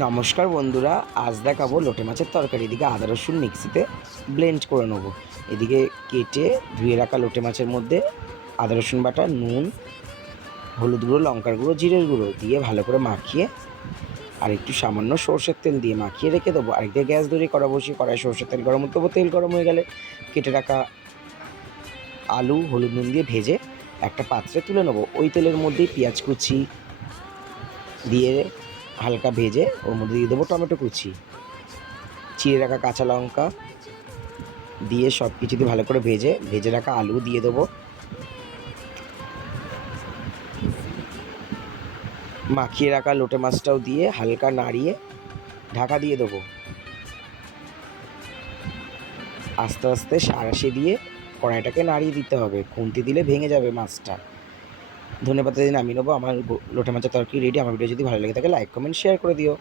নমস্কার বন্ধুরা, আজ দেখাবো লোটে মাছের তরকারি। এদিকে আদা রসুন মিক্সিতে ব্লেন্ড করে নেবো। এদিকে কেটে ধুয়ে রাখা লোটে মাছের মধ্যে আদা রসুন বাটা, নুন, হলুদ গুঁড়ো, লঙ্কার গুঁড়ো, জিরের গুঁড়ো দিয়ে ভালো করে মাখিয়ে আর একটু সামান্য সর্ষের তেল দিয়ে মাখিয়ে রেখে দেবো। আরেকদিকে গ্যাস ধরে কড়া বসিয়ে কড়াই সর্ষের তেল গরম হতে দেবো। তেল গরম হয়ে গেলে কেটে রাখা আলু হলুদ নুন দিয়ে ভেজে একটা পাত্রে তুলে নেবো। ওই তেলের মধ্যেই পেঁয়াজ কুচি দিয়ে হালকা ভেজে ওর মধ্যে দিয়ে দেবো টমেটো কুচি, চিড়ে রাখা কাঁচা লঙ্কা দিয়ে সব কিছু দিয়ে ভালো করে ভেজে রাখা আলু দিয়ে দেবো। মাখিয়ে রাখা লোটে মাছটাও দিয়ে হালকা নাড়িয়ে ঢাকা দিয়ে দেবো। আস্তে আস্তে সাঁড়াশি দিয়ে কড়াইটাকে নাড়িয়ে দিতে হবে, খুন্তি দিলে ভেঙে যাবে মাছটা। ধনেপাতা দিয়ে নামিয়ে নেবো। আমার লোটে মাছের তরকারি রেডি। আমার ভিডিও যদি ভালো লেগে থাকে লাইক কমেন্ট শেয়ার করে দিও।